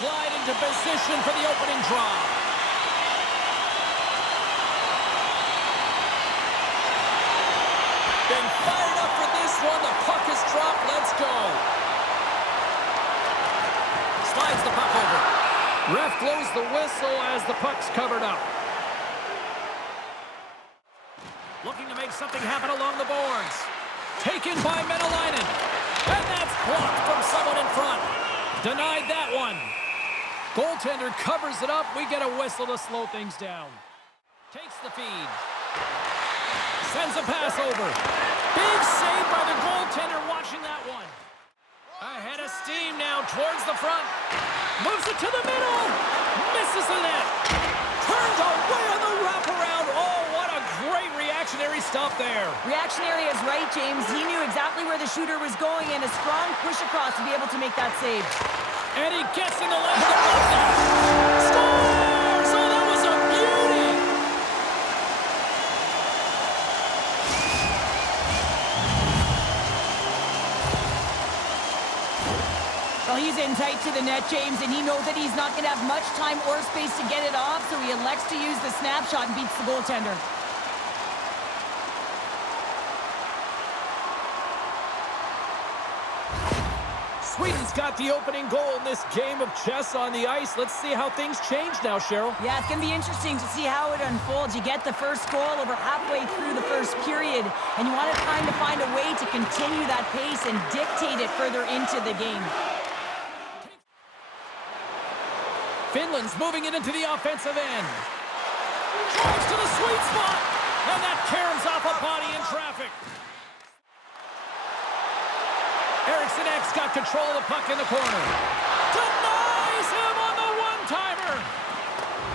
glide into position for the opening draw. Been fired up for this one. The puck is dropped. Let's go. Slides the puck over. Ref blows the whistle as the puck's covered up. Looking to make something happen along the boards. Taken by Menelainen. And that's blocked from someone in front. Denied that one. Goaltender covers it up. We get a whistle to slow things down. Takes the feed. Sends a pass over. Big save by the goaltender watching that one. Ahead of steam now towards the front. Moves it to the middle. Misses the net. Turns away on the wraparound. Oh, what a great reactionary stop there. Reactionary is right, James. He knew exactly where the shooter was going and a strong push across to be able to make that save. And he gets in the left of the net. Scores! Oh, that was a beauty! Well, he's in tight to the net, James, and he knows that he's not going to have much time or space to get it off, so he elects to use the snapshot and beats the goaltender. Sweden's got the opening goal in this game of chess on the ice. Let's see how things change now, Cheryl. Yeah, it's going to be interesting to see how it unfolds. You get the first goal over halfway through the first period, and you want to kind of find a way to continue that pace and dictate it further into the game. Finland's moving it into the offensive end. Drives to the sweet spot, and that caroms off a body in traffic. Eriksson X got control of the puck in the corner. Denies him on the one-timer.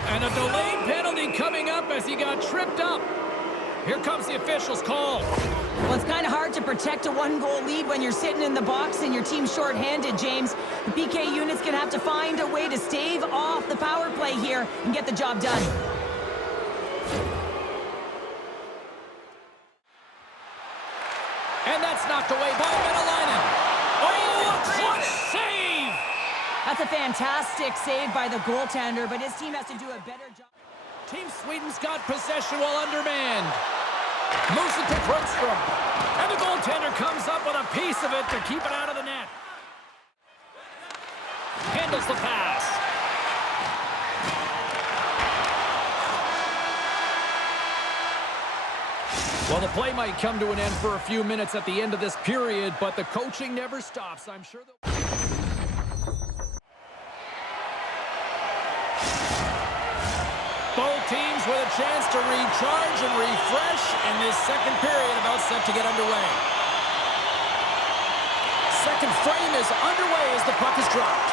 And a delayed penalty coming up as he got tripped up. Here comes the official's call. Well, it's kind of hard to protect a one-goal lead when you're sitting in the box and your team's short-handed, James. The PK unit's going to have to find a way to stave off the power play here and get the job done. And that's knocked away by Menelainen. Oh, a clutch save! That's a fantastic save by the goaltender, but his team has to do a better job. Team Sweden's got possession while undermanned. Moves it to Grundstrom. And the goaltender comes up with a piece of it to keep it out of the net. Handles the pass. Well, the play might come to an end for a few minutes at the end of this period, but the coaching never stops. I'm sure they'll... Both teams with a chance to recharge and refresh, and this second period about set to get underway. Second frame is underway as the puck is dropped.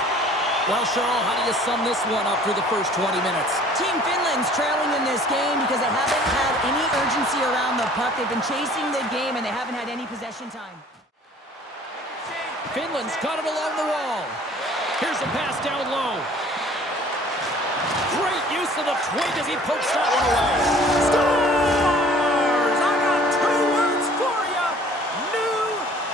Well, Cheryl, how do you sum this one up through the first 20 minutes? Team Finland's trailing in this game because they haven't had any urgency around the puck. They've been chasing the game, and they haven't had any possession time. Finland's got it along the wall. Here's a pass down low. Great use of the twig as he pokes that one away. Scores! I got two words for you. New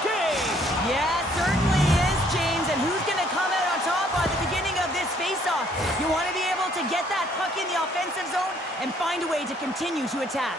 game. Yeah, it certainly is, James. And who's going to come out on top at the beginning of this face-off? You want to be able to get that puck in the offensive zone and find a way to continue to attack.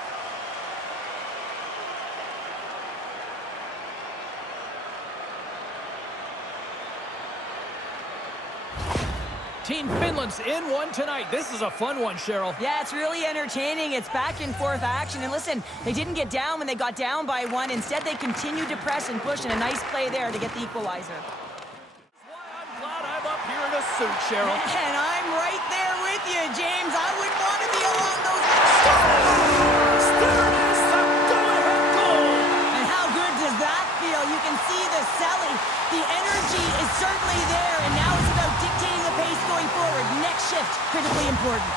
Team Finland's in one tonight. This is a fun one, Cheryl. Yeah, it's really entertaining. It's back and forth action. And listen, they didn't get down when they got down by one. Instead, they continued to press and push, and a nice play there to get the equalizer. That's why I'm glad I'm up here in a suit, Cheryl. And I'm right there with you, James. I wouldn't want to be along those... Scores! There it is, the go-ahead goal! And how good does that feel? You can see the selling. The energy is certainly there, and now it's about dictating the pace going forward. Next shift, critically important.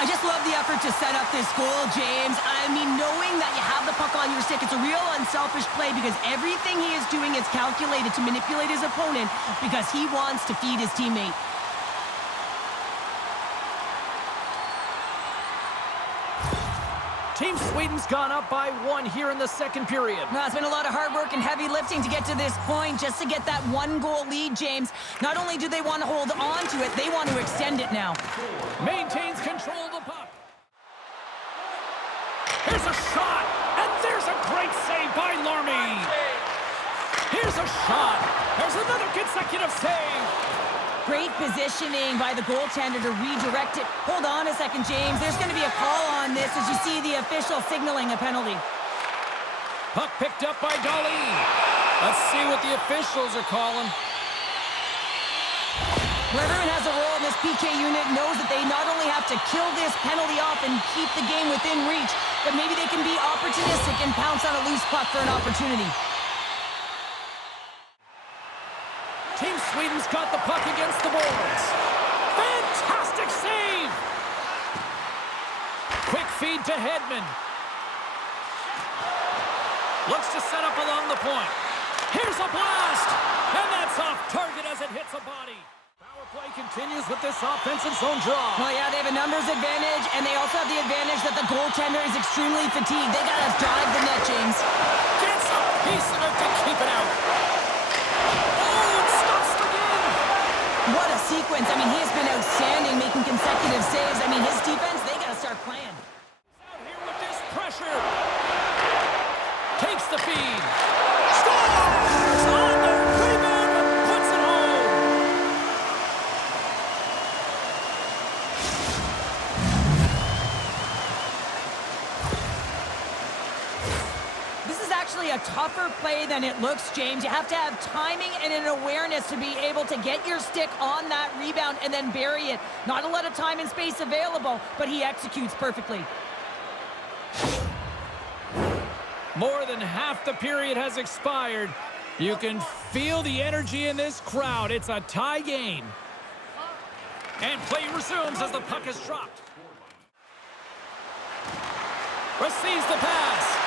I just love the effort to set up this goal, James. I mean, knowing that you have the puck on your stick, it's a real unselfish play because everything he is doing is calculated to manipulate his opponent because he wants to feed his teammate. Team Sweden's gone up by 1 here in the second period. Well, it's been a lot of hard work and heavy lifting to get to this point, just to get that 1-goal lead, James. Not only do they want to hold on to it, they want to extend it now. Maintains control of the puck. Here's a shot, and there's a great save by Larmy. Here's a shot. There's another consecutive save. Great positioning by the goaltender to redirect it. Hold on a second, James. There's going to be a call on this as you see the official signaling a penalty. Puck picked up by Darlene. Let's see what the officials are calling. Whoever has a role in this PK unit knows that they not only have to kill this penalty off and keep the game within reach, but maybe they can be opportunistic and pounce on a loose puck for an opportunity. Team Sweden's got the puck against the boards. Fantastic save! Quick feed to Hedman. Looks to set up along the point. Here's a blast! And that's off target as it hits a body. Power play continues with this offensive zone draw. Well, yeah, they have a numbers advantage, and they also have the advantage that the goaltender is extremely fatigued. They got to drive the net, James. Gets a piece of it to keep it out. What a sequence. I mean, he has been outstanding, making consecutive saves. I mean, his defense, they got to start playing. Out here with this pressure. Takes the feed. Scores! On the rebound and puts it home. This is actually a tougher play than it looks, James. You have to have timing and an awareness to be able to get your stick on that rebound and then bury it. Not a lot of time and space available, but he executes perfectly. More than half the period has expired. You can feel the energy in this crowd. It's a tie game. And play resumes as the puck is dropped. Receives the pass.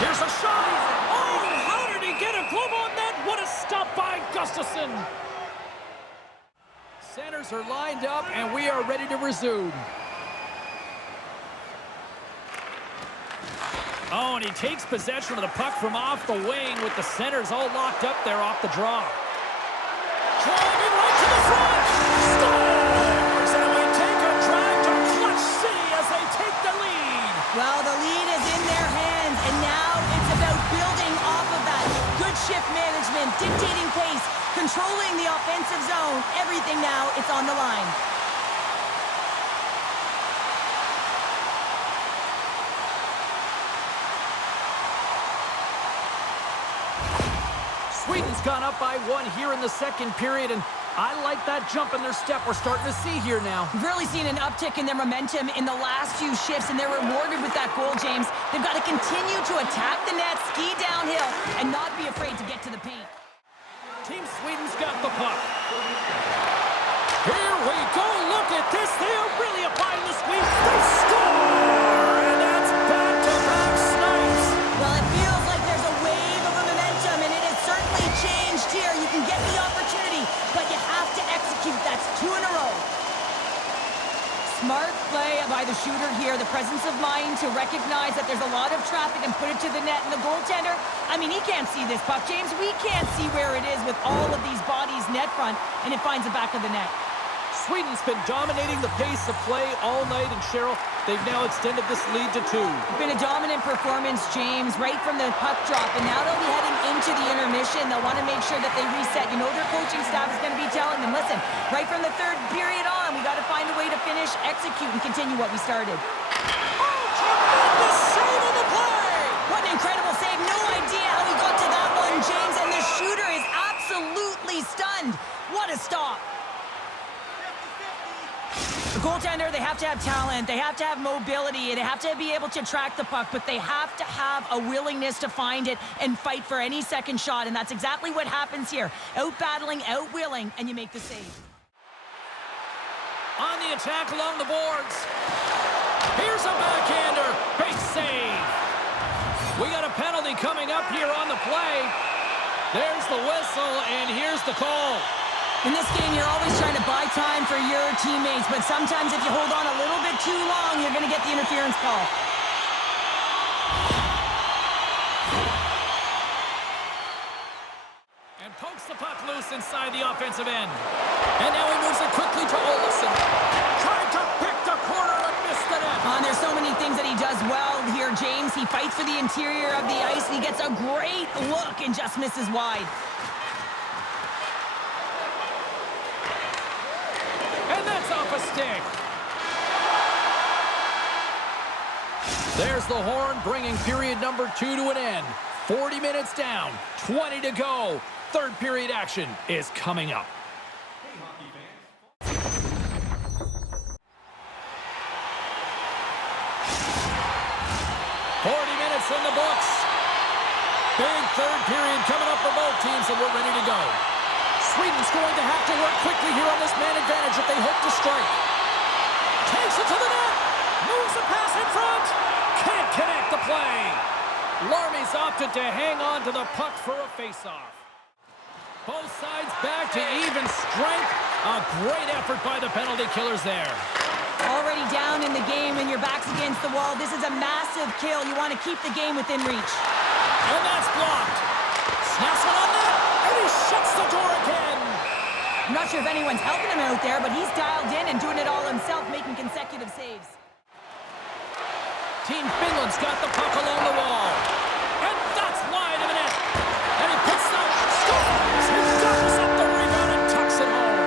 Here's a shot! Oh, how did he get a glove on that? What a stop by Gustafsson! Centers are lined up, and we are ready to resume. Oh, and he takes possession of the puck from off the wing with the centers all locked up there off the draw. Driving right to the front! Scores! And we take a drive to Clutch City as they take the lead. Well, the lead is in their hands, and now it's about building off of that. Good shift management, dictating pace, controlling the offensive zone. Everything now, it's on the line. Sweden's gone up by 1 here in the second period, and I like that jump in their step we're starting to see here now. We've really seen an uptick in their momentum in the last few shifts, and they're rewarded with that goal, James. They've got to continue to attack the net, ski downhill, and not be afraid to get to the paint. Team Sweden's got the puck. Here we go. Look at this. They are really applying the squeeze. They score! And that's back-to-back snipes. Well, it feels like there's a wave of momentum, and it has certainly changed here. You can get the opportunity, but you have to execute. That's 2 in a row. Smart play by the shooter here. The presence of mind to recognize that there's a lot of traffic and put it to the net. And the goaltender, I mean, he can't see this puck, James. We can't see where it is with all of these bodies net front, and it finds the back of the net. Sweden's been dominating the pace of play all night, and Cheryl, they've now extended this lead to 2. It's been a dominant performance, James, right from the puck drop, and now they'll be heading into the intermission. They'll want to make sure that they reset. You know their coaching staff is going to be telling them, listen, right from the third period on, we got to find a way to finish, execute, and continue what we started. Oh, tremendous save on the play! What an incredible save. No idea how he got to that one, James, and the shooter is absolutely stunned. What a stop. The goaltender, they have to have talent, they have to have mobility, they have to be able to track the puck, but they have to have a willingness to find it and fight for any second shot, and that's exactly what happens here. Out-battling, out-willing, and you make the save. On the attack along the boards. Here's a backhander. Big save. We got a penalty coming up here on the play. There's the whistle, and here's the call. In this game, you're always trying to buy time for your teammates, but sometimes if you hold on a little bit too long, you're going to get the interference call. loose inside the offensive end. And now he moves it quickly to Olsen. Tried to pick the corner and missed the net. And there's so many things that he does well here, James. He fights for the interior of the ice, and he gets a great look and just misses wide. And that's off a stick. There's the horn, bringing period number 2 to an end. 40 minutes down, 20 to go. Third period action is coming up. 40 minutes in the books. Big third period coming up for both teams, and we're ready to go. Sweden's going to have to work quickly here on this man advantage if they hope to strike. Takes it to the net. Moves the pass in front. Can't connect the play. Larmy's opted to hang on to the puck for a faceoff. Both sides back to even strength. A great effort by the penalty killers there. Already down in the game and your back's against the wall. This is a massive kill. You want to keep the game within reach. And that's blocked. Snaps it on net, and he shuts the door again. I'm not sure if anyone's helping him out there, but he's dialed in and doing it all himself, making consecutive saves. Team Finland's got the puck along the wall. And that's wide of the net. And he puts the scores. He doubles up the rebound and tucks it home.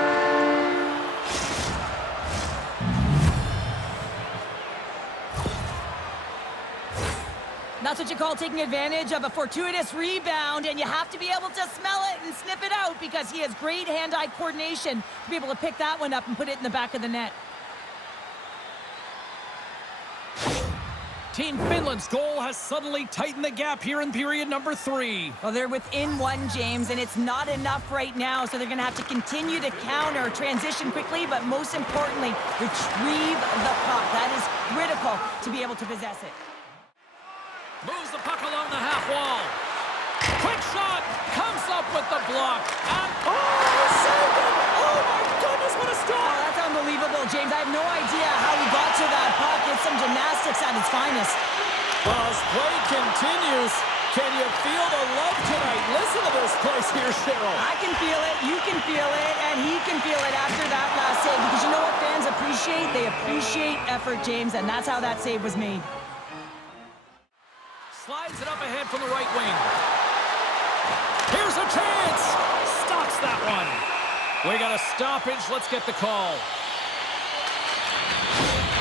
That's what you call taking advantage of a fortuitous rebound, and you have to be able to smell it and sniff it out because he has great hand-eye coordination to be able to pick that one up and put it in the back of the net. Team Finland's goal has suddenly tightened the gap here in period number 3. Well, they're within one, James, and it's not enough right now, so they're going to have to continue to counter, transition quickly, but most importantly, retrieve the puck. That is critical to be able to possess it. Moves the puck along the half wall. Quick shot. Comes up with the block. And he saved it! Oh my goodness, what a stop! Oh, that's unbelievable, James. I have no idea how he got to that puck. It's some gymnastics at its finest. Well, as play continues, can you feel the love tonight? Listen to this place here, Cheryl. I can feel it, you can feel it, and he can feel it after that last save. Because you know what fans appreciate? They appreciate effort, James, and that's how that save was made. Slides it up ahead from the right wing. Here's a chance. Stops that one. We got a stoppage. Let's get the call.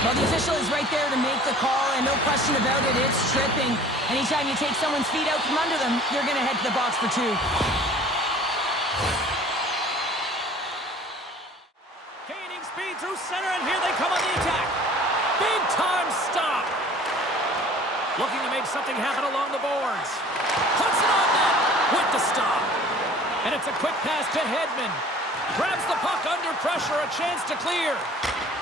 Well, the official is right there to make the call, and no question about it, it's tripping. Anytime you take someone's feet out from under them, you're going to head to the box for 2. Gaining speed through center, and here they come on the attack. Big time stop. Looking to make something happen along the boards. Puts it on net with the stop. And it's a quick pass to Hedman. Grabs the puck under pressure, a chance to clear.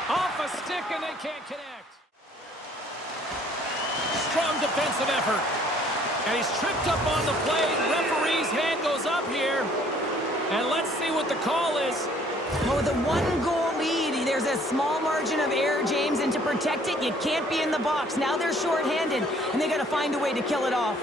Off a stick, and they can't connect. Strong defensive effort. And he's tripped up on the play. Referee's hand goes up here. And let's see what the call is. Well, with a 1-goal lead, there's a small margin of error, James, and to protect it, you can't be in the box. Now they're shorthanded, and they got to find a way to kill it off.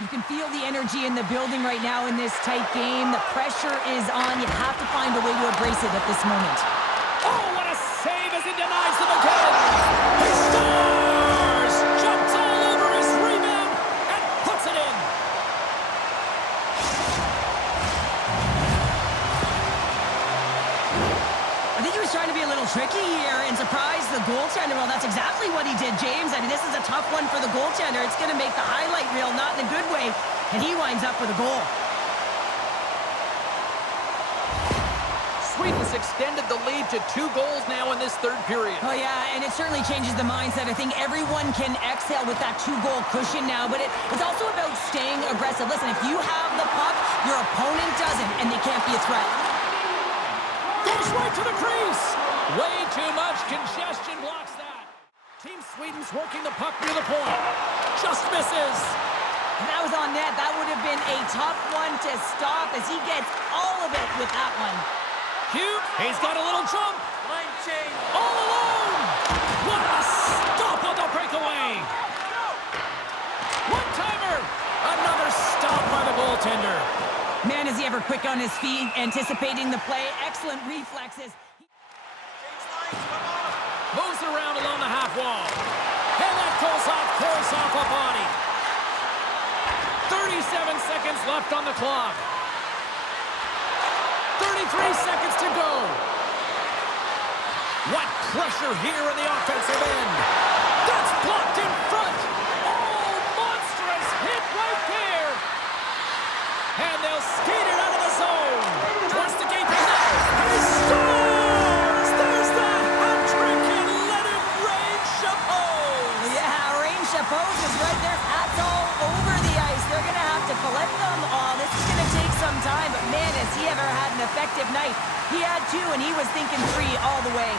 You can feel the energy in the building right now in this tight game. The pressure is on. You have to find a way to embrace it at this moment. Oh, what a save as he denies them again. He scores! Jumps all over his rebound and puts it in. I think he was trying to be a little tricky here and surprise the goaltender. Well, that's exactly what he did, James. I mean, this is a tough one for the goaltender. It's going to make the highlight reel, not in a good way, and he winds up with a goal. Sweden's extended the lead to 2 goals now in this third period. Oh, yeah, and it certainly changes the mindset. I think everyone can exhale with that 2-goal cushion now, but it's also about staying aggressive. Listen, if you have the puck, your opponent doesn't, and they can't be a threat. Goes right to the crease. Way too much congestion blocks that. Team Sweden's working the puck near the point. Just misses. If that was on net, that would have been a tough one to stop as he gets all of it with that one. Hugh, he's got a little jump. Line change. All alone. What a stop on the breakaway. goaltender. Man, is he ever quick on his feet, anticipating the play. Excellent reflexes. Moves around along the half wall. And that goes off course off a body. 37 seconds left on the clock. 33 seconds to go. What pressure here in the offensive end. That's blocked in front. Oh, monstrous hit right there. And they'll skate it out of the zone. Towards the gate now. He scores! There's the hat trick and let it rain Chapeaus. Yeah, Rain Chapeaus is right there. Hats all over the ice. They're going to have to collect them all. This is going to take some time, but man, has he ever had an effective night. He had 2, and he was thinking 3 all the way.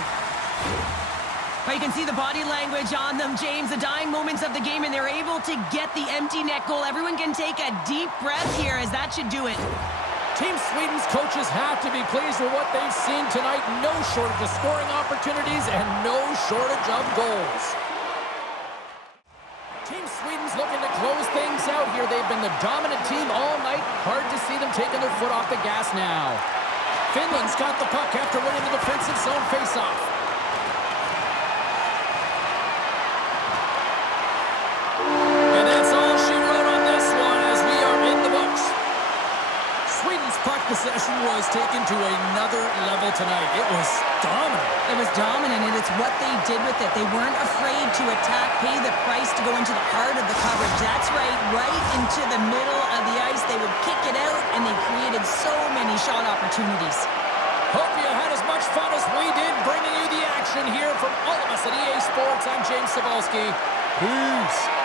But you can see the body language on them, James, the dying moments of the game, and they're able to get the empty net goal. Everyone can take a deep breath here, as that should do it. Team Sweden's coaches have to be pleased with what they've seen tonight. No shortage of scoring opportunities and no shortage of goals. Team Sweden's looking to close things out here. They've been the dominant team all night. Hard to see them taking their foot off the gas now. Finland's got the puck after winning the defensive zone faceoff. And that's all she wrote on this one as we are in the books. Sweden's puck possession was taken to another level tonight. It was dominant. It was dominant, and it's what they did with it. They weren't afraid to attack, pay the price to go into the heart of the coverage. That's right into the middle of the ice. They would kick it out, and they created so many shot opportunities. Hope you had as much fun as we did bringing you the action here from all of us at EA Sports. I'm James Cebulski. Peace.